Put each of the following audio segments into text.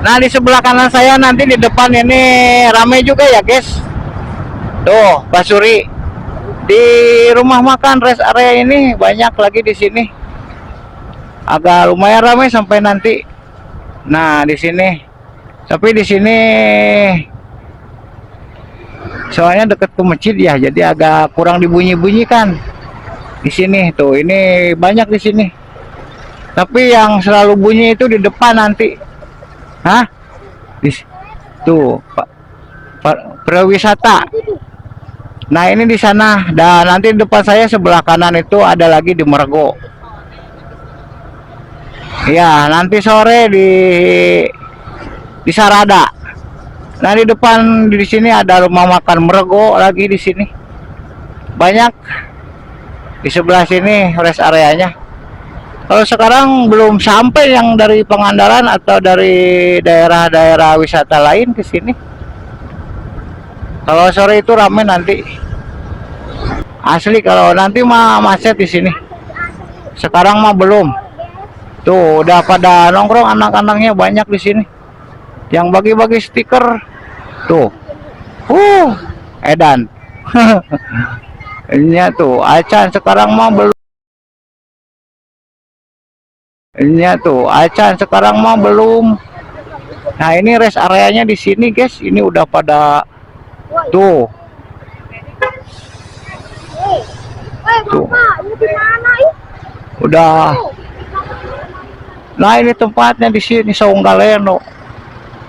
Nah, di sebelah kanan saya nanti di depan ini ramai juga ya, guys. Tuh, Pak Suri. Di rumah makan rest area ini banyak lagi di sini. Agak lumayan ramai sampai nanti. Nah, di sini. Tapi di sini soalnya deket ke masjid ya, jadi agak kurang dibunyi-bunyikan. Di sini tuh, ini banyak di sini. Tapi yang selalu bunyi itu di depan nanti. Hah? Tuh, Pak, perwisata. Nah, ini di sana. Dan nanti di depan saya sebelah kanan itu ada lagi di Mergo. Ya, nanti sore di Sarada. Nah, di depan di sini ada rumah makan Mergo lagi di sini. Banyak. Di sebelah sini rest areanya. Kalau sekarang belum sampai yang dari Pangandaran atau dari daerah-daerah wisata lain ke sini. Kalau sore itu ramai nanti. Asli kalau nanti mah macet di sini. Sekarang mah belum. Tuh udah pada nongkrong anak-anaknya banyak di sini. Yang bagi-bagi stiker. Tuh. Edan. Ini tuh acan sekarang mah belum. Ini tuh acan sekarang mah belum. Nah, ini rest areanya di sini, guys. Ini udah pada tuh. Tuh. Udah. Nah, ini tempatnya di sini Saunggaleno.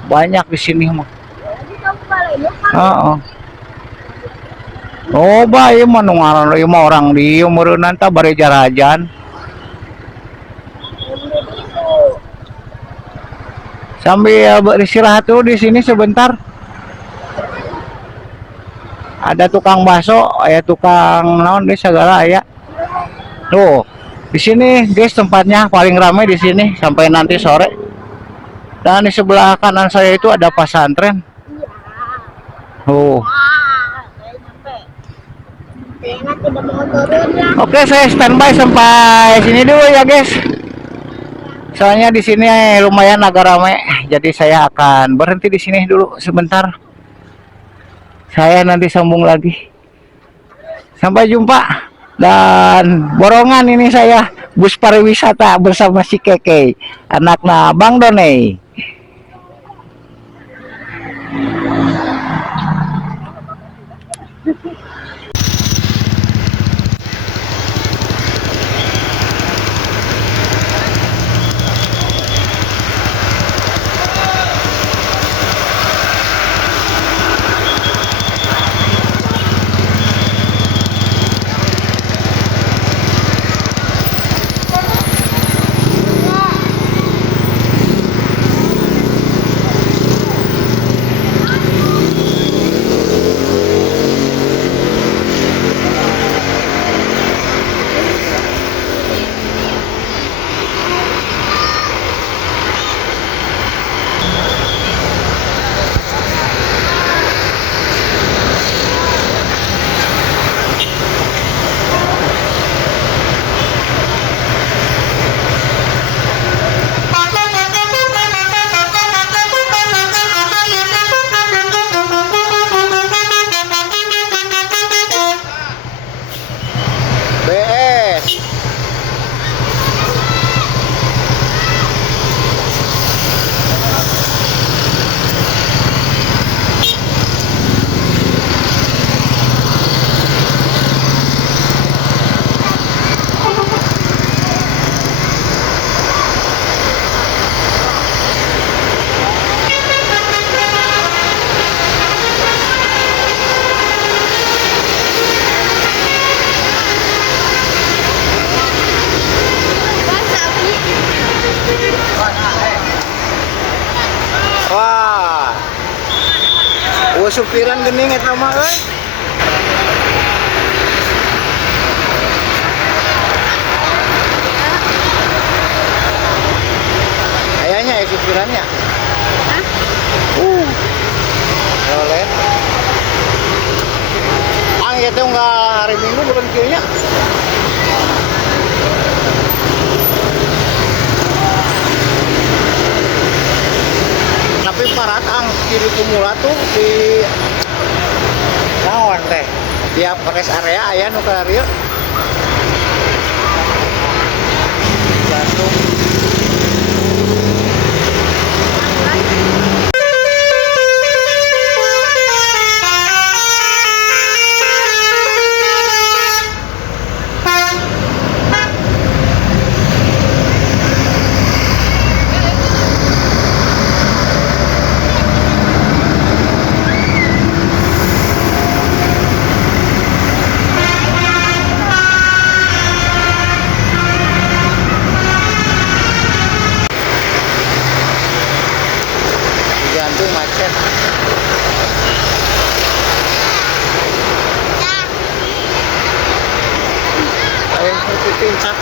Banyak di sini mah. Oh, bae mah nu ngaran ieu mah orang di meureunna teh bari jarajan. Sambil beristirahat dulu di sini sebentar. Ada tukang bakso, ada tukang naon deh segala ya. Tuh, di sini guys tempatnya paling ramai di sini sampai nanti sore. Dan di sebelah kanan saya itu ada pesantren. Oke, saya standby sampai sini dulu ya guys. Soalnya di sini lumayan agak ramai, jadi saya akan berhenti di sini dulu sebentar. Saya nanti sambung lagi. Sampai jumpa. Dan borongan ini saya bus pariwisata bersama si Keke, anaknya Bang Done. Supiran gening eta mah euy. Kayaknya ya supirannya. Hah? Boleh. Itu enggak hari Minggu berhentinya. di Kumula tuh di naon teh tiap rest area aya nu ka rieu jantung. Jantung macet. Ayo ikutin cak.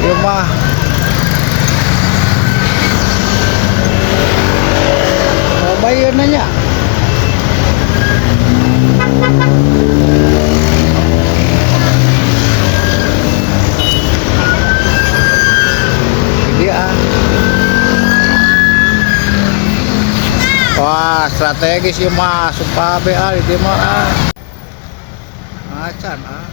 Ieu mah bayar nanya. Dia. Wah, strategis ieu mah suka BA di mah. Macan ah.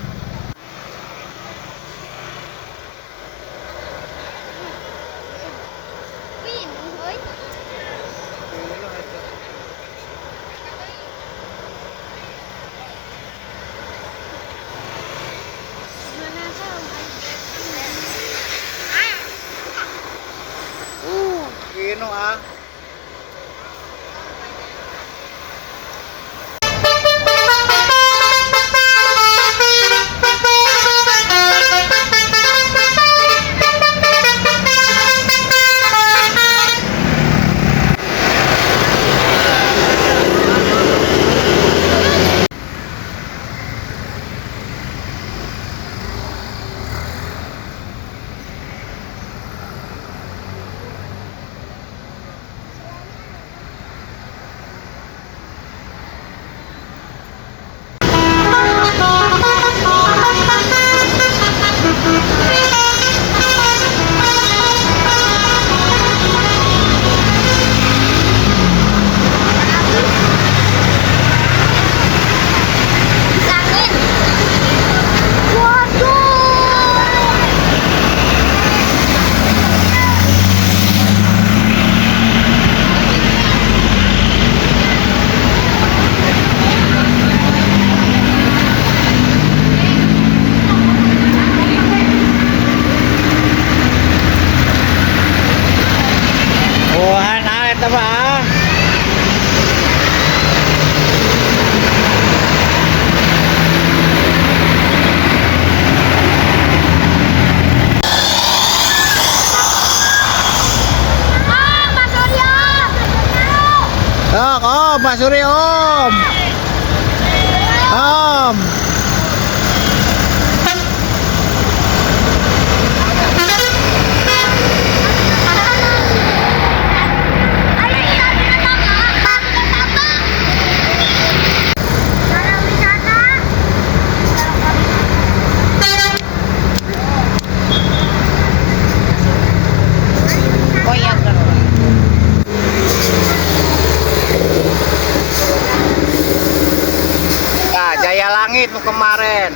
Kino ah. Om, Pak Suri Om. Om. Jaya Langit kemarin.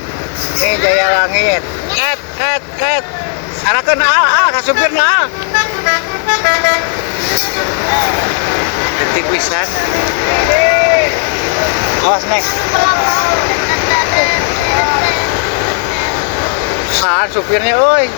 Nih Jaya Langit. Arakeun ka supirna. Detik pisan. Awas nek. Saan supirnya euy.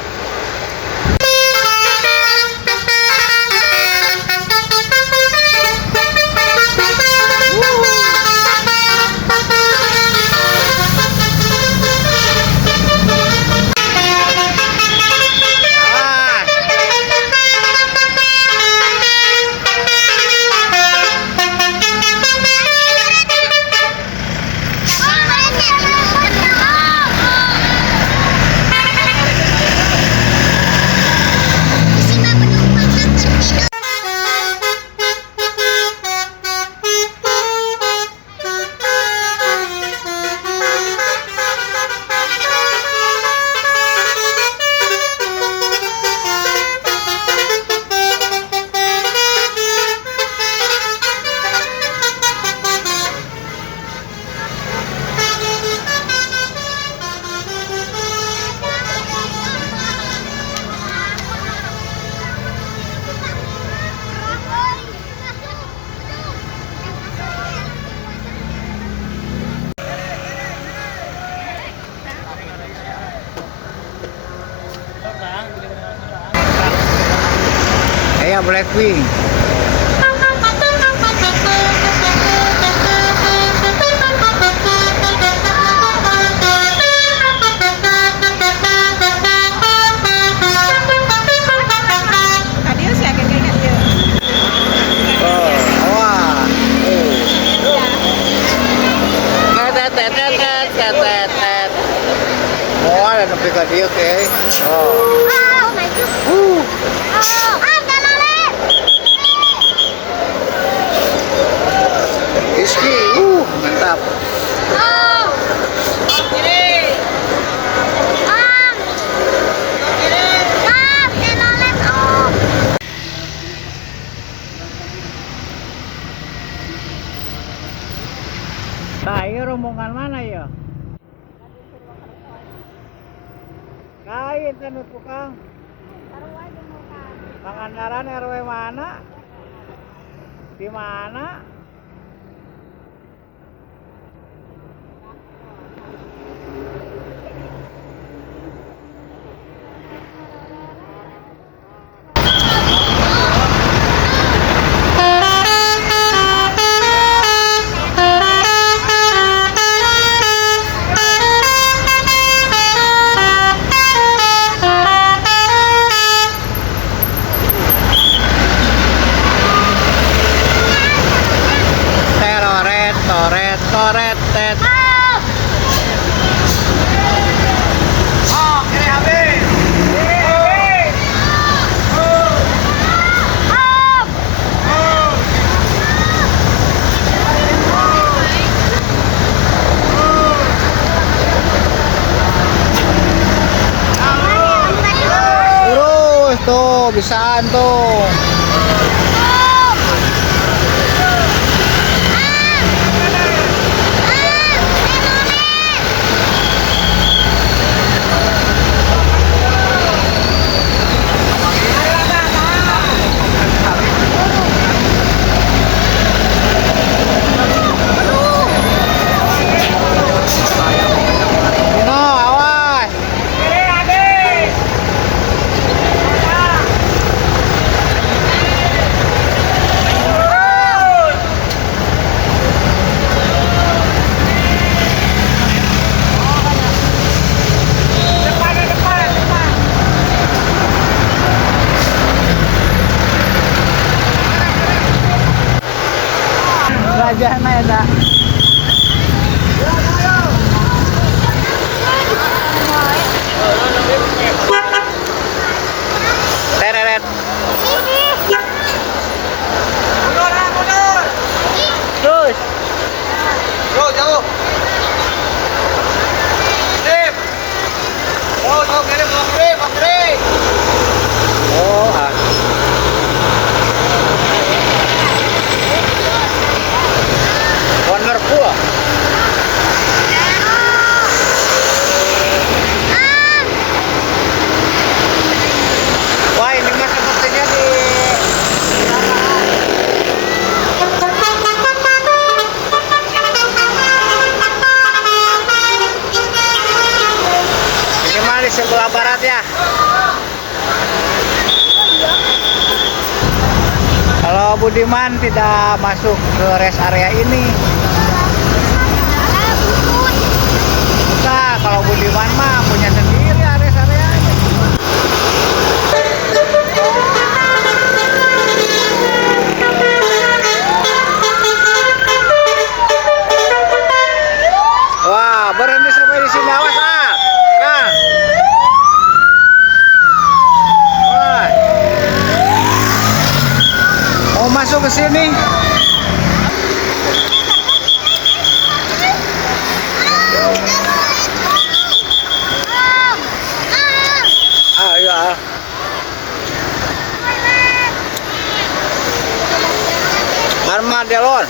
Blackpink. Adios ya kayak gitu. Oh, wah. Tetet. Oh, ada nepi ka dieu oke. Oh. Oh my god. Oh, dalale. Rizky, mantap. Oh. Kiri. Kiri. Dalale. Oh. Saya rombongan mana ya? Kain kan tukang. Pangandaran RW mana? Di mana? Toret, tet. Kiri habis. Terus tuh, bisaan tuh. Dino, awas. Rajana ya, tak? Teret. Mundur. Terus. Jauh. Sip. Oh, kiri. Oh, wonderful. Wah, ini mah sepertinya di ini mah di sebelah barat ya. Kalau Budiman tidak masuk ke rest area ini. Nah, kalau Budiman mah punya sendiri area-areanya. Wah, berhenti sampai di sini, awas ah. Kang. Wah. Mau masuk ke sini? Ayo. Armadelon.